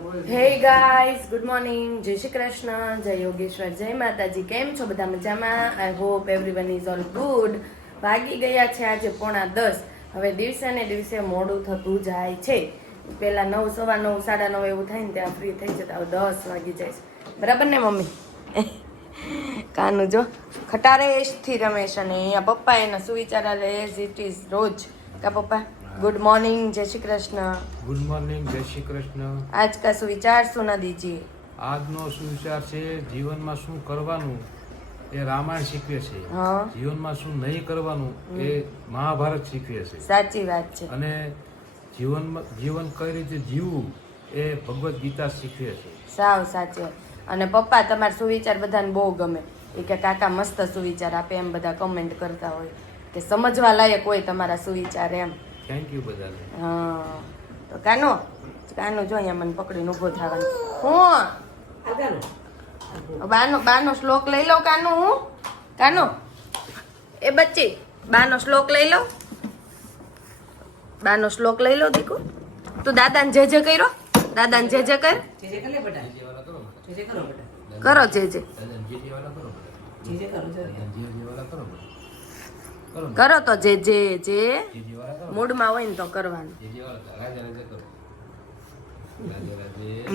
Hey guys good morning જય શ્રી કૃષ્ણ, જય યોગેશ્વર, જય માતાજી. કેમ છો બધા મજામાં? I hope everyone is all good વાગી ગયા છે આજે પોણા દસ. હવે દિવસે ને દિવસે મોડું થતું જાય છે. પહેલા નવ, સવા નવ, સાડા નવ એવું થાય ને ત્યાં ફ્રી થઈ જતા દસ વાગી જાય છે. બરાબર ને, મમ્મી? કાનું જો ખટારેશથી રમેશ અને અહીંયા પપ્પા એના સુવિચારા લે એઝ ઇટ ઇઝ રોજ. કા પપ્પા? ગુડ મોર્નિંગ જય શ્રી કૃષ્ણ ગુડ મોર્નિંગ જય શ્રી કૃષ્ણ आज का सुविचार सुना दीजिए આજનો સુવિચાર છે જીવનમાં શું કરવાનું એ રામાયણ શીખવે છે હા જીવનમાં શું નહીં કરવાનું એ મહાભારત શીખવે છે સાચી વાત છે અને જીવનમાં જીવન કઈ રીતે જીવવું એ ભગવદ્ ગીતા શીખવે છે સાવ સાચી વાત. અને પપ્પા તમારા સુવિચાર બધાને બહુ ગમે એ કે કાકા મસ્ત સુવિચાર આપે એમ બધા કમેન્ટ કરતા હોય કે સમજવા લાયક હોય તમારા સુવિચાર એમ થેન્ક યુ બધા હા. તો કાનો? કાનો જો અહીંયા મને પકડીને ઊભો થવાનું. હું બાનો બાનો શ્લોક લઈ લો કાનો હું. કાનો? એ બચ્ચી બાનો શ્લોક લઈ લો. બાનો શ્લોક લઈ લો દીકુ. તું દાદાને જે જે કર્યો દાદાને જે જે કર. કરો જે જે કરો તો જે જે જે મૂડમાં હોય ને તો કરવાનું.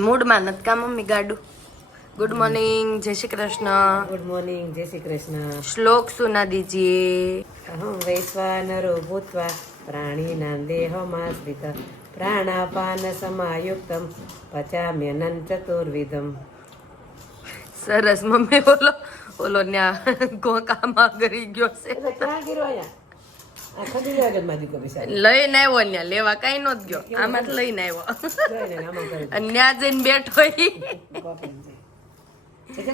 મૂડમાં નથી કા મમ્મી ગાડું? ગુડ મોર્નિંગ જય શ્રી કૃષ્ણ. ગુડ મોર્નિંગ જય શ્રી કૃષ્ણ. શ્લોક સુના દીજીએ અહં વૈશ્વાનરો ભૂત્વા પ્રાણીનાં સ્થિત. પ્રાણાપાન સમાયુક્તમ પચામ્યનં ચતુર્વિધમ. સરસ મમ્મી ઓલો ઓલો ન્યા ગોકામાં કરી ગયો છે. લઈને આવ્યો ન્યા લેવા કઈ નો ગયો. આમાં જ લઈને આવ્યો. અને ન્યા જઈને બેઠો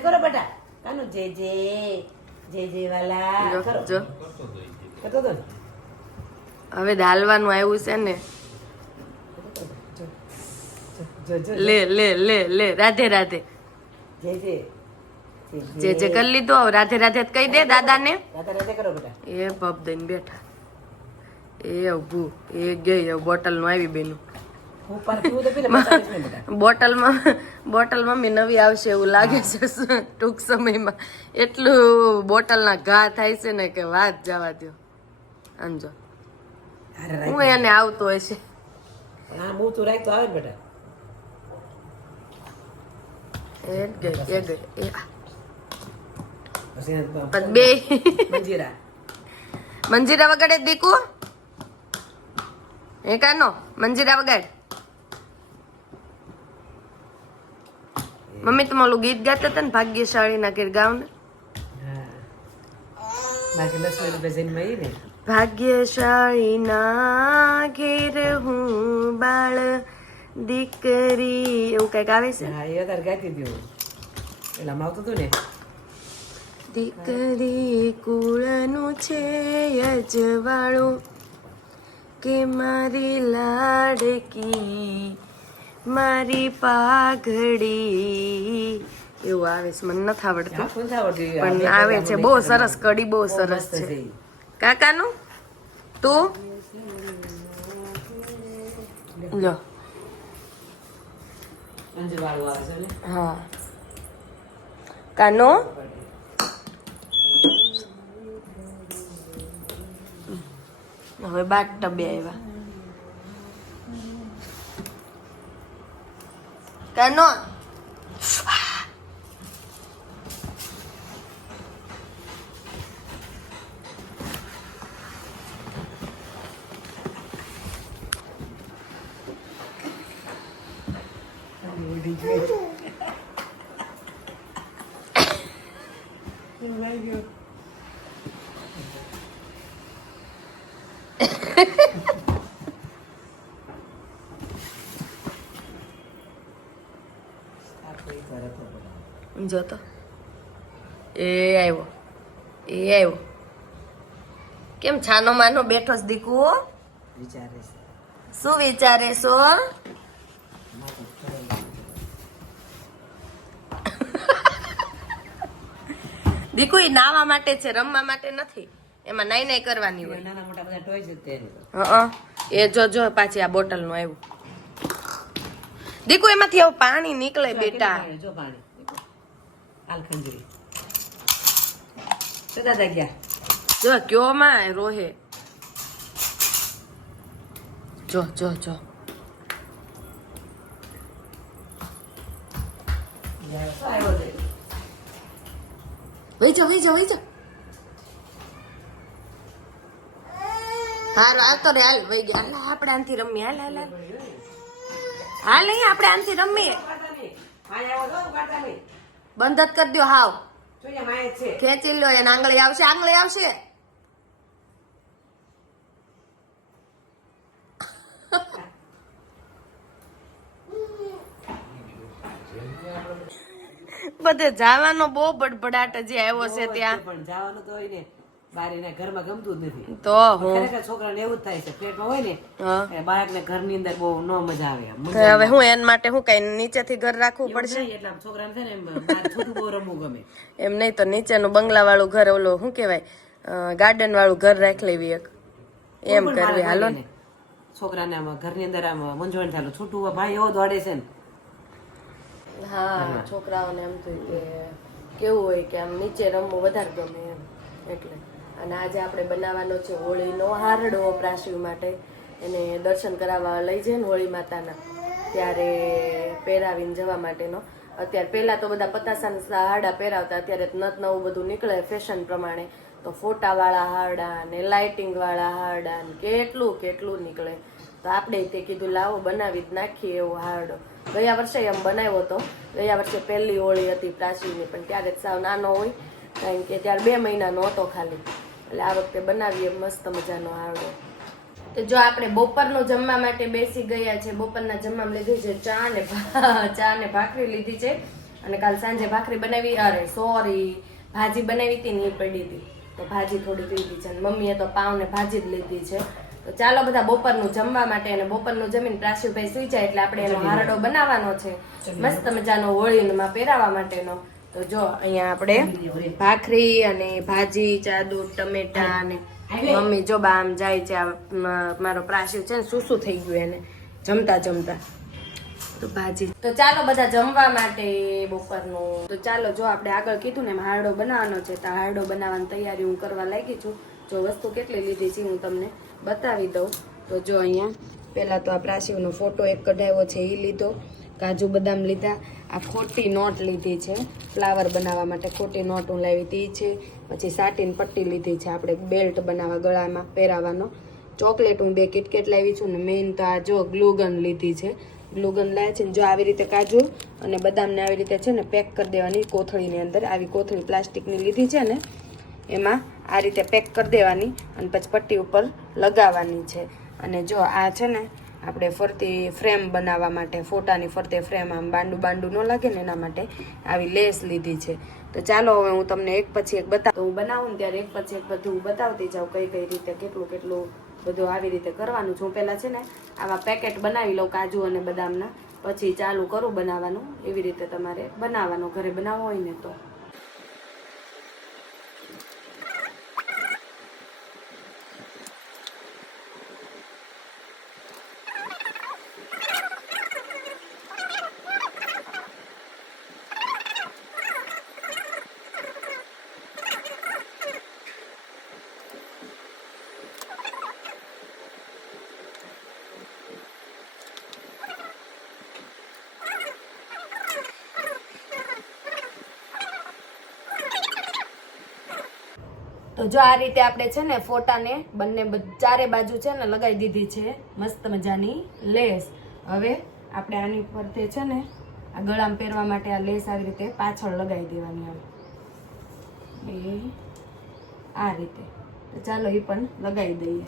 કરો બેટા. કાનો જે જે જે. જે વાલા જો? હવે દાલવાનું આવ્યું છે ને. લે લે લે લે. રાધે રાધે. જે જે જે જે કરી લીધું રાધે રાધે કહી દે દાદાને. કરો બેટા એ પપ દઈને બેઠા. એ અભુ એ ગઈ હવે બોટલનું આવી બેનું. બોટલમાં બોટલ મમ્મી નવી આવશે એવું લાગે છે ટૂંક સમયમાં. એટલું બોટલના ઘા થાય છે ને કે વાત જવા દો સમજો હું એને આવતો હશે છે. તું આવે બેટા. એ ગઈ એ ગઈ એ બે. મંજીરા. મંજીરા વગાડે દીકુ? એ કાનો? મંજીરા વગાડ મમ્મી તમે ઓલું ગીત ગાતા હતા ને ભાગ્યશાળી ના ઘેર ગાવ ને ભાગ્યશાળી ના? ઘેર હું બાળ દીકરી એવું કંઈક આવે છે? હા એ ગાતી હતી એટલે આવતું હતું ને? દીકરી કુળનું છે અજવાળું કે મારી લાડકી મારી પાઘડી. એવું આવે છે મને નથી આવડતું. પણ આવે છે બહુ સરસ. કડી બહુ સરસ છે. કાકાનું? તું? લો. હા. કાનો? હવે બાટ ટબે આવ્યા કાનો આપણે એક વાર હતો બધા. જો તો એ આવ્યો એ આવ્યો કેમ છાનો માનો બેઠો જ દીકુ વિચારે શું વિચારે છો દીકુ એ નાવા માટે છે રમવા માટે નથી એમાં નાઈ નાઈ કરવાની હોય। નાના મોટા બધા ટોય છે. તે હં. એ જો જો પાછી આ બોટલનું આવ્યું. દીકુ એમાંથી આવું પાણી નીકળે બેટા. જો પાણી. હાલ ખંજરી તો દાદા ગયા જો કયો માં રોહે જો જો જો શું આવ્યો છે વહી આ તો રે હાલ વહી ગયા હાલ આપણે આનથી રમીએ હાલ હાલ હાલ હાલ નહીં આપણે આનથી રમીએ બંધ જ કરી દો હાવ. જ ખેંચી લો એને આંગળી આવશે આંગળી આવશે. બધે જવાનો બહુ બડબડાટ હજી આવ્યો છે ત્યાં. પણ જવાનું તો હોય ને. બાર એના ઘરમાં ગમતું જ નથી. તો ખરેખર છોકરાને એવું જ થાય છે ફ્લેટમાં હોય ને એ બાળકને ઘરની અંદર બહુ ન મજા આવે. હવે હું એન માટે હું કઈ નીચેથી ઘર રાખવું પડશે? એટલે છોકરાને છે ને છોટું બહુ રમવું ગમે. એમ નહીં તો નીચેનું બંગલા વાળું ઘર ઓલું શું કહેવાય ગાર્ડન વાળું ઘર રાખ લેવી એક. એમ કરવી હાલો ને, છોકરાને આમ ઘરની અંદર આમ મૂંઝવણ થાય છૂટું ભાઈ એવો દોડે છે ને. હા છોકરાઓને એમ થયું કે કેવું હોય કે આમ નીચે રમવું વધારે ગમે એમ એટલે. અને આજે આપણે બનાવવાનો છે હોળીનો હારડો પ્રાશિવ માટે. એને દર્શન કરાવવા લઈ જઈએ ને હોળી માતાના, ત્યારે પહેરાવીને જવા માટેનો. અત્યારે પહેલાં તો બધા પતાસાના હારડા પહેરાવતા, અત્યારે નત નવું બધું નીકળે ફેશન પ્રમાણે. તો ફોટાવાળા હારડા ને લાઇટિંગવાળા હારડા ને કેટલું કેટલું નીકળે. તો આપણે તે કીધું, લાવો બનાવી જ નાખીએ એવો હારડો. ગયા વર્ષે એમ બનાવ્યો હતો. ગયા વર્ષે પહેલી હોળી હતી પ્રાચીની પણ ત્યારે જ સાવ નાનો હોય. કારણ કે ત્યારે બે મહિનાનો હતો ખાલી. એટલે આ વખતે બનાવીએ મસ્ત મજાનો આવડો તો જો આપણે બપોરનું જમવા માટે બેસી ગયા છે બપોરના જમવામાં લીધું છે ચા ને ચા ને ભાખરી લીધી છે. અને કાલ સાંજે ભાખરી બનાવી અરે સોરી ભાજી બનાવી હતી ને એ પડી હતી. તો ભાજી થોડી લીધી છે અને મમ્મીએ તો પાવ ને ભાજી જ લીધી છે. તો ચાલો બધા બપોરનું જમવા માટે અને બપોરનું જમીન પ્રાશુભાઈ સુઈ જાય એટલે આપણે એનો હારડો બનાવવાનો છે. મસ્ત મજાનો હોળીમાં પહેરાવા માટેનો. તો જો, અહીંયા આપણે ભાખરી અને ભાજી ચાદુ ટમેટા અને મમ્મી જો બા આમ જાય છે મારો પ્રાસી છે ને શું શું થઈ ગયું એને, જમતા જમતા. તો ભાજી. તો ચાલો બધા જમવા માટે બપોરનું. તો ચાલો જો આપણે આગળ કીધું ને હારડો બનાવવાનો છે, તો હારડો બનાવવાની તૈયારી હું કરવા લાગી છું. જો વસ્તુ કેટલી લીધી છે હું તમને બતાવી દઉં. તો જો અહીંયા, પહેલાં તો આ પ્રાસીવનો ફોટો એક કઢાવ્યો છે એ લીધો. કાજુ બદામ લીધા. આ ખોટી નોટ લીધી છે. ફ્લાવર બનાવવા માટે ખોટી નોટ હું લાવી હતી છે. પછી સાટીન પટ્ટી લીધી છે. આપણે બેલ્ટ બનાવવા, ગળામાં પહેરાવાનો ચોકલેટ હું બે કિટકેટ લાવી છું ને મેઇન તો આ જો ગ્લુગન લીધી છે. ગ્લુગન લાવે છે ને જો આવી રીતે કાજુ અને બદામને આવી રીતે છે ને પેક કરી દેવાની કોથળીની અંદર. આવી કોથળી પ્લાસ્ટિકની લીધી છે ને, એમાં આ રીતે પેક કરી દેવાની અને પછી પટ્ટી ઉપર લગાવવાની છે. અને જો આ છે ને આપણે ફરતી ફ્રેમ બનાવવા માટે, ફોટાની ફરતે ફ્રેમ આમ બાંડુ બાંડુ ન લાગે ને એના માટે આવી લેસ લીધી છે. તો ચાલો હવે હું તમને એક પછી એક બતાવ હું બનાવું ત્યારે એક પછી એક બધું બતાવતી જાઉં કઈ કઈ રીતે કેટલું કેટલું બધું આવી રીતે કરવાનું. છું પહેલાં છે ને આવા પેકેટ બનાવી લઉં કાજુ અને બદામના, પછી ચાલુ કરું બનાવવાનું, એવી રીતે તમારે બનાવવાનું. ઘરે બનાવવો હોય ને તો તો જો આ રીતે આપણે છે ને ફોટાને બંને ચારે બાજુ છે ને લગાવી દીધી છે. મસ્ત મજાની લેસ. હવે આપણે આની ફરતે છે ને આ ગળામાં પહેરવા માટે આ લેસ આવી રીતે પાછળ લગાવી દેવાની આમ એ આ રીતે. ચાલો એ પણ લગાવી દઈએ.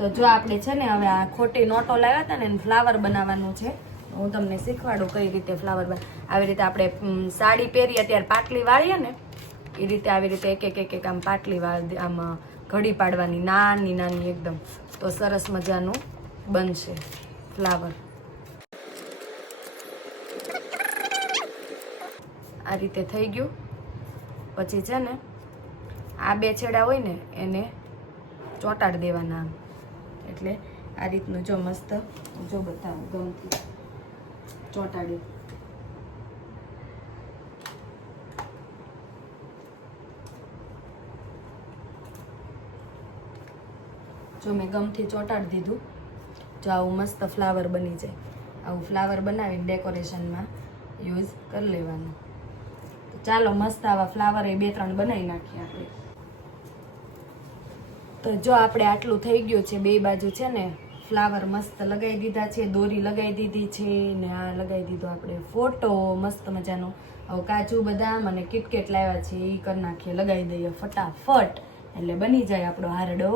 તો જો આપણે છે ને હવે આ ખોટી નોટો લાવ્યા હતા ને ફ્લાવર બનાવવાનું છે હું તમને શીખવાડું કઈ રીતે ફ્લાવર આવી રીતે આપણે સાડી પહેરીએ ત્યારે પાટલી વાળીએ ને, એ રીતે આવી રીતે એક એક એક આમ પાટલી વાળી આમ ઘડી પાડવાની, નાની નાની એકદમ. તો સરસ મજાનું બનશે ફ્લાવર આ રીતે થઈ ગયું. પછી છે ને, આ બે છેડા હોય ને, એને ચોંટાડી દેવાના આમ. એટલે આ રીતનું જો મસ્ત જો બતાવું ગમથી ચોંટાડ્યું. જો મેં ગમથી ચોંટાડી દીધું, જો આવું મસ્ત ફ્લાવર બની જાય. આવું ફ્લાવર બનાવીને ડેકોરેશનમાં યુઝ કરી લેવાનું. ચાલો મસ્ત આવા ફ્લાવર એ બે ત્રણ બનાવી નાખીએ આપણે. તો જો આપણે આટલું થઈ ગયું છે, બે બાજુ છે ને ફ્લાવર મસ્ત લગાવી દીધા છે, દોરી લગાવી દીધી છે ને આ લગાવી દીધો આપણે ફોટો મસ્ત મજાનો. હવે કાજુ, બદામ અને કિટકેટ લાવ્યા છે એ કરી નાખીએ લગાવી દઈએ ફટાફટ. એટલે બની જાય આપણો હારડો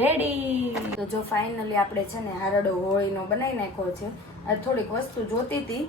રેડી તો જો ફાઇનલી આપણે છે ને હારડો હોળીનો બનાવી નાખ્યો છે. થોડીક વસ્તુ જોતી હતી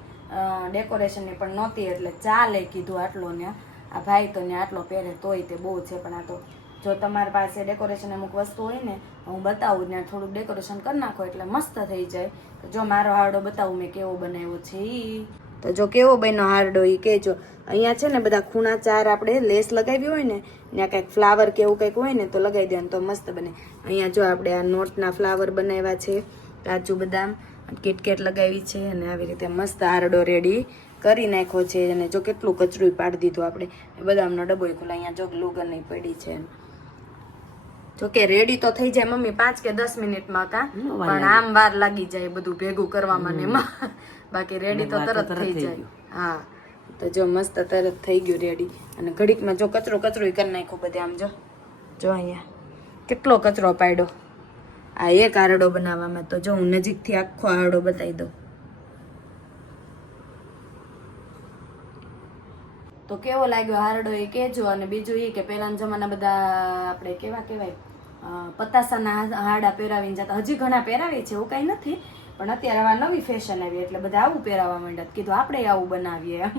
ડેકોરેશનની પણ નહોતી, એટલે ચાલે કીધું આટલો ને આ ભાઈ તો ને આટલો પહેરે તોય તે બહુ છે, પણ આ તો જો તમારી પાસે ડેકોરેશન અમુક વસ્તુ હોય ને હું બતાવું ને થોડુંક ડેકોરેશન કરી નાખો એટલે મસ્ત થઈ જાય. જો મારો હારડો બતાવું, મેં કેવો બનાવ્યો છે તો જો કેવો બન્યો હારડો એ કહેજો અહીંયા છે ને બધા ખૂણા ચાર આપણે લેસ લગાવી હોય ને, ત્યાં કંઈક ફ્લાવર કે એવું કંઈક હોય ને, તો લગાવી દેવાનું, તો મસ્ત બને. અહીંયા જો આપણે આ નોટના ફ્લાવર બનાવ્યા છે, કાજુ બદામ, કિટકેટ લગાવી છે, અને આવી રીતે મસ્ત હારડો રેડી કરી નાખ્યો છે. અને જો કેટલું કચરું પાડી દીધું આપણે. બદામનો ડબ્બો ખુલ્લા અહીંયા જો ગ્લુગન નહીં પડી છે. જો કે રેડી તો થઈ જાય મમ્મી પાંચ કે દસ મિનિટમાં કા? પણ આમ વાર લાગી જાય બધું ભેગું કરવામાં ને એમાં. બાકી રેડી તો તરત થઈ જાય. હા તો જો મસ્ત તરત થઈ ગયું રેડી અને ઘડીકમાં જો કચરો કચરો કરી નાખ્યો બધે આમ જો. જો અહીંયા. કેટલો કચરો પાડ્યો? આ એક આરડો બનાવવામાં તો જો હું નજીકથી આખો આરડો બતાવી દઉં. તો કેવો લાગ્યો હારડો એ કહેજો અને બીજું એ કે પહેલાના જમાના બધા આપણે કેવા કહેવાય? અ, પતાસાના હાડા પહેરાવીને જતા. હજી ઘણા પહેરાવે છે, એવું કાંઈ નથી. પણ અત્યારે આવા નવી ફેશન આવી એટલે બધા આવું પહેરાવા માંડ્યા. કીધું, આપણે આવું બનાવીએ.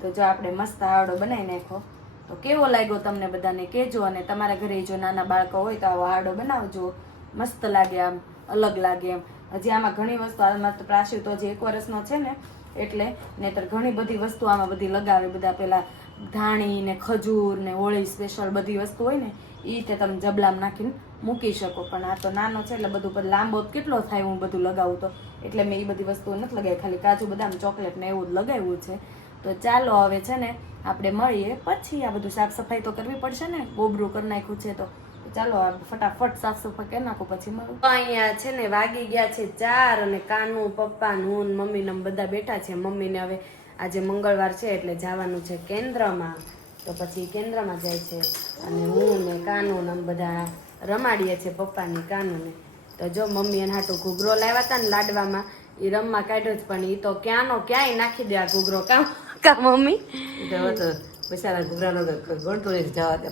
તો જો આપણે મસ્ત હાડો બનાવી નાખો તો કેવો લાગ્યો તમને બધાને? કહેજો અને તમારા ઘરે જો નાના બાળકો હોય તો આવો હાડો બનાવજો. મસ્ત લાગે આમ, અલગ લાગે એમ. હજી આમાં ઘણી વસ્તુ, આમાં તો પ્રાસી તો હજી એક વર્ષનો છે ને, એટલે નહીતર ઘણી બધી વસ્તુ આમાં બધી લગાવે. બધા પેલા ધાણી ને ખજૂર ને હોળી સ્પેશિયલ બધી વસ્તુ હોય ને એ તે તમે જબલામાં નાખીને મૂકી શકો. પણ આ તો નાનો છે એટલે બધું લાંબો કેટલો થાય હું બધું લગાવું તો. એટલે મેં એ બધી વસ્તુઓ નથી લગાવી, ખાલી કાજુ, બદામ, ચોકલેટ ને એવું લગાવ્યું છે. તો ચાલો હવે છે ને આપણે મળીએ. પછી આ બધું સાફ સફાઈ તો કરવી પડશે ને? ગોબરું કરી નાખ્યું છે તો. ચાલો ફટાફટ સાફ સફાઈ કરી નાખું, પછી મળું. અહીંયા છે ને વાગી ગયા છે ચાર અને કાનું, પપ્પા હું મમ્મી ને બધા બેઠા છે મમ્મીને હવે આજે મંગળવાર છે એટલે જવાનું છે કેન્દ્રમાં. તો પછી કેન્દ્રમાં જાય છે અને હું ને કાનું ને બધા રમાડીએ છીએ પપ્પાની કાનુને તો જો મમ્મી એને હાટું ઘૂઘરો લાવ્યા હતા ને લાડવામાં એ રમવા કાઢ્યો જ પણ એ તો ક્યાંનો ક્યાંય નાખી દે આ ઘૂઘરો. કામ કા મમ્મી? તો બિચારા ઘૂઘરાનો ગણતો જવા દે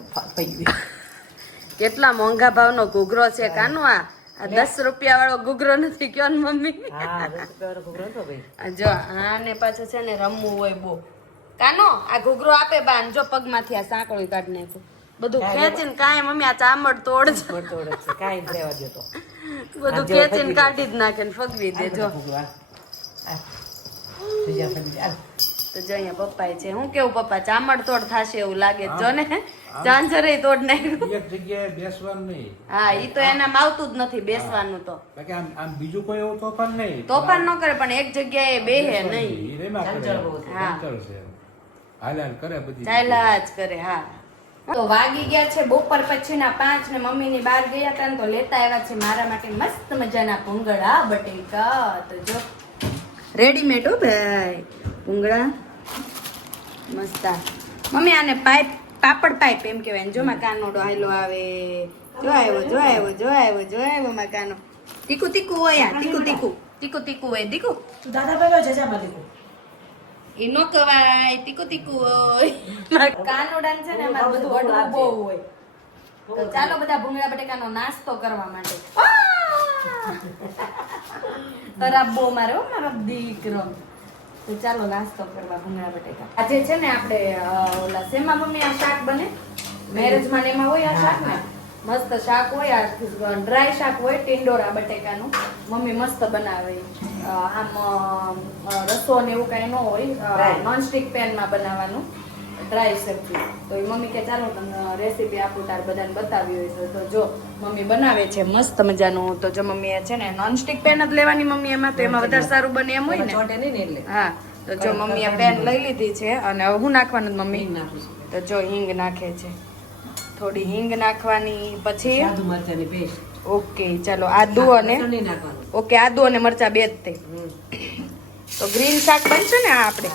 કેટલા મોંઘા ભાવનો ઘૂઘરો છે કાનો આ. દસ રૂપિયા વાળો ઘૂઘરો નથી કયો ને મમ્મી? જો આને પાછું છે ને રમવું હોય બહુ. કાનો? આ ઘૂઘરો આપે બાન જો પગમાંથી આ સાંકળી કાઢી નાખ્યું. બધું ખેંચીને કાંઈ મમ્મી આ ચામડ તોડ છે છે કાંઈ રહેવા દેતો બધું ખેંચીને કાઢી જ નાખે ને ફગવી દે જો તો જો અહીંયા પપ્પા છે. હું કેવું પપ્પા ચામડ તોડ થાશે એવું લાગે છે. જો ને? ચાંચરે તોડ નાખ્યું. એક જગ્યાએ બેસવાનું નહીં. હા ઈ તો એનામાં આવતું જ નથી બેસવાનું તો. આમ આમ બીજું કોઈ એવું તોફાન નહીં. તોફાન ન કરે પણ એક જગ્યાએ બેહે નહીં. હા. ચંચળ હાલ હાલ કરે બધી ચાલ્યા જ કરે હા. તો વાગી ગયા છે બપોર પછીના પાંચ ને મમ્મીની બહાર ગયા હતા ને તો લેતા આવ્યા છે મારા માટે મસ્ત મજાના ભૂંગળા બટેકા. તો જો. રેડીમેડ હો ભાઈ ભૂંગળા. મસ્ત આ. મમ્મી આને પાઇપ પાપડ પાઇપ એમ કહેવાય ને જો માં કાનો ડોહાયલો આવે. જો આવ્યો જો આવ્યો જો આવ્યો જો આવ્યો માં કાનો. તીકું તીકું હોય આ તીકું તીકું તીકું તીકું હોય દીકું. તું દાદા ભાઈ જજા માં દીકું. એ નો કવાય તીકું તીકું હોય. કાનોડાન છે ને અમારે બધું અડવું બહુ હોય. તો ચાલો બધા ભૂંગળા બટેકાનો નાસ્તો કરવા માટે. તરાબો મારો હો મારો દીકરો. તો ચાલો નાસ્તો કરવા ભૂંગળા બટેકા. આજે છે ને આપણે ઓલા શેમાં મમ્મી આ શાક બને. મેરેજમાં ને એમાં હોય આ શાક ને? મસ્ત શાક હોય આ ડ્રાય શાક હોય ટિંડોરા બટેકાનું. મમ્મી મસ્ત બનાવે. આમ રસો ને એવું કાંઈ ન હોય નોનસ્ટિક પેનમાં બનાવવાનું. ડ્રાય સબ્જી. તો એ મમ્મી કે ચાલો તમને રેસીપી આપું તાર બધાને બતાવી હોય તો. જો મમ્મી બનાવે છે મસ્ત મજાનું. તો જો મમ્મીએ છે ને નોનસ્ટિક પેન જ લેવાની મમ્મી એમાં તો એમાં વધારે સારું બને એમ હોય ને? હા. તો જો મમ્મીએ પેન લઈ લીધી છે અને હું નાખવાનું મમ્મી? તો જો હિંગ નાખે છે. થોડી હિંગ નાખવાની પછી? સાદું મરચાંની પેસ્ટ ઓકે ચાલો આદુ અને ઓકે આદુ અને મરચા બે જ તે. તો ગ્રીન શાક બનશે ને આ આપણે.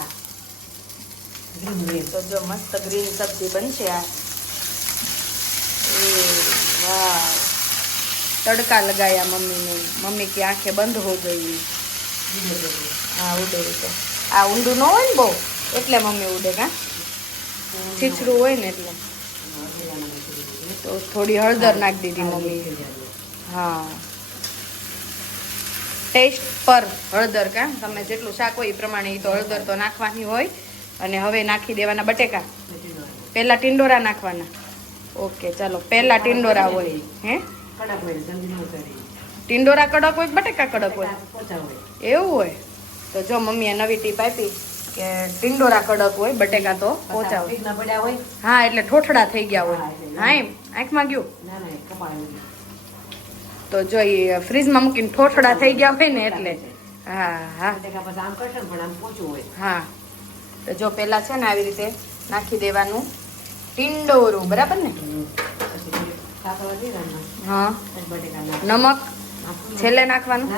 તો જો મસ્ત ગ્રીન સબ્જી બનશે આ. એ વાહ તડકા લગાયા મમ્મીને. મમ્મી કે આંખે બંધ હો ગઈ. હા ઉડે તો. આ ઊંડું ન હોય ને બહુ? એટલે મમ્મી ઉડે કા છીછરું હોય ને એટલે. તો થોડી હળદર નાખી દીધી મમ્મી હા. ટેસ્ટ પર હળદર કા? તમે જેટલું શાક હોય એ પ્રમાણે એ તો હળદર તો નાખવાની હોય. અને હવે નાખી દેવાના બટેકા. પહેલાં ટિંડોરા નાખવાના. ઓકે ચાલો. પહેલાં ટિંડોરા હોય. હે? કડક હોય જલ્દી ટિંડોરા કડક હોય બટેકા કડક હોય? એવું હોય. તો જો મમ્મીએ નવી ટીપ આપી કે ટિંડોરા કડક હોય બટેકા તો પડ્યા હોય. હા એટલે ઠોઠડા થઈ ગયા હોય. હા એમ. આંખમાં ગયું તો જો એ ફ્રીજમાં મૂકીને ઠોઠડા થઈ ગયા હોય ને એટલે. હા હા. હા. તો જો પેલા છે ને આવી રીતે નાખી દેવાનું ટિંડોરું બરાબર ને. હા. નમક છેલ્લે નાખવાનું.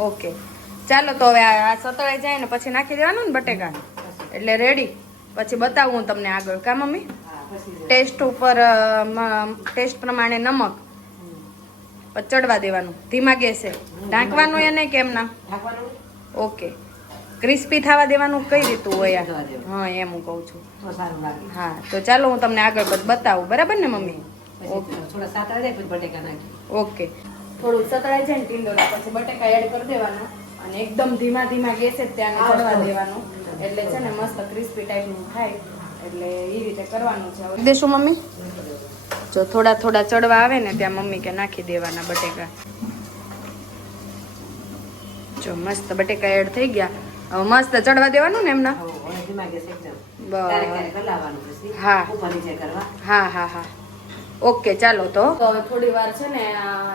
ઓકે. ચાલો તો હવે આ સતળાઈ જાય ને પછી નાખી દેવાનું ને બટેકા એટલે રેડી પછી બતાવું હું તમને આગળ. કા મમ્મી? ટેસ્ટ ઉપર ટેસ્ટ પ્રમાણે નમક ચડવા દેવાનું. ધીમા ગેસે. ઢાંકવાનું એને કેમ ના? ઓકે. ક્રિસ્પી થવા દેવાનું કઈ રીતું હોય. હા એમ હું કહું છું. હા તો ચાલો હું તમને આગળ પછી બતાવું. બરાબર ને મમ્મી? નાખી ઓકે. થોડું સતળાઈ જાય ને ટીંડોળા પછી બટેકા એડ કરી દેવાના. અને એકદમ ધીમા ધીમા ગેસે જ ત્યાં ચડવા દેવાનું. એટલે છે ને મસ્ત ક્રિસ્પી ટાઈપનું થાય. એટલે એ રીતે કરવાનું છે દેશું મમ્મી? જો થોડા થોડા ચડવા આવે ને ત્યાં મમ્મી કે નાખી દેવાના બટેકા. જો મસ્ત બટેકા એડ થઈ ગયા. હવે મસ્ત ચડવા દેવાનું ને એમના? હો, હા. હા હા હા. ઓકે ચાલો તો. હવે થોડી વાર છે ને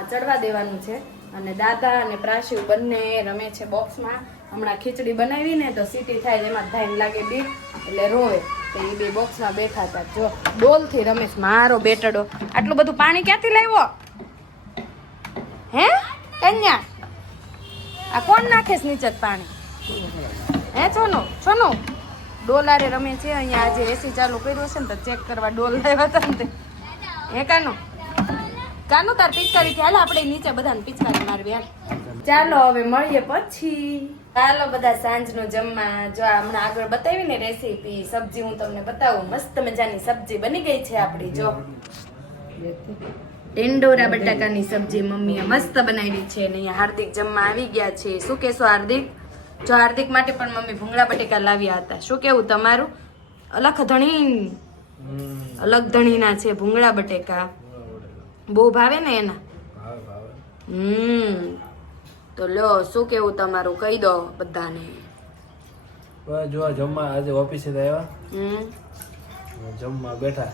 ચડવા દેવાનું છે. અને દાદા અને પ્રાશિવ બંને રમે છે બોક્સમાં હમણાં ખીચડી બનાવી ને તો સીટી થાય એમાં ધાઈન લાગે બી. એટલે રોવે. તો બે બોક્સમાં બેઠા હતા. જો ડોલથી રમેશ, મારો બેટડો. આટલું બધું પાણી ક્યાંથી લાવ્યો? હે? કન્યા? આ કોણ નાખે છે નીચે પાણી? હે છોનો છોનો ડોલારે રમે છે, અહીંયા આજે એસી ચાલુ કર્યું છે ને તો ચેક કરવા ડોલ લાવ્યા હતા ને તે. હે, કાનો? કાનો તાર પિચકારી હાલ આપણે નીચે બધાને પિચકારી મારવી. હાલ. ચાલો હવે મળીએ પછી. ચાલો બધા સાંજનું જમવા. જો હમણાં આગળ બતાવી ને રેસીપી સબ્જી હું તમને બતાવું. મસ્ત મજાની સબ્જી બની ગઈ છે આપણી જો. ટેંડોરા બટાકાની સબ્જી મમ્મીએ મસ્ત બનાવી છે અને અહીંયા હાર્દિક જમવા આવી ગયા છે. શું કહેશો હાર્દિક? જો હાર્દિક માટે પણ મમ્મી ભૂંગળા બટેકા લાવ્યા હતા. શું કેવું તમારું? અલખ ધણી અલગ ધણીના છે ભૂંગળા બટેકા. બહુ ભાવે ને એના? હમ. તો લો શું કેવું તમારું? કહી દો બધાને. જો જમવા આજે ઓફિસે આવ્યા. હમ. જમવા બેઠા.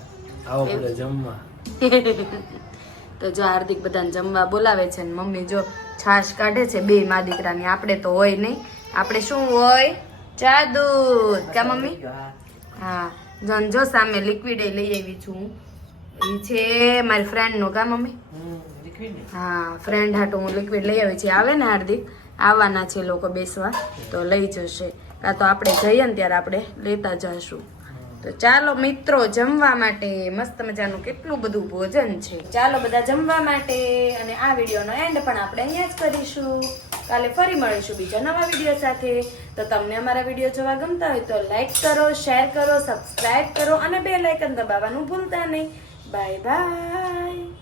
આવો પડે જમવા. તો જો હાર્દિક બધાને જમવા બોલાવે છે ને મમ્મી જો છાશ કાઢે છે બે મા દીકરાની. આપણે તો હોય નહીં. આપણે શું હોય? ચા દૂધ. કા મમ્મી? હા. હા. જો સામે લિક્વિડ લઈ આવી છું એ છે મારી ફ્રેન્ડનું કા મમ્મી? હા ફ્રેન્ડ હાટું હું લિક્વિડ લઈ આવી છે. આવે ને હાર્દિક? આવવાના છે લોકો બેસવા. તો લઈ જશે. કાં તો આપણે જઈએ ને ત્યારે આપણે લેતા જશું. તો ચાલો મિત્રો જમવા માટે મસ્ત મજાનું કેટલું બધું ભોજન છે. ચાલો બધા જમવા માટે અને આ વિડીયોનો એન્ડ પણ આપણે અહીંયા જ કરીશું. કાલે ફરી મળીશું બીજા નવા વીડિયો સાથે. તો તમને અમારા વીડિયો જોવા ગમતા હોય તો લાઈક કરો શેર કરો સબસ્ક્રાઈબ કરો અને બે લાઇકન દબાવવાનું ભૂલતા નહીં. Bye-bye!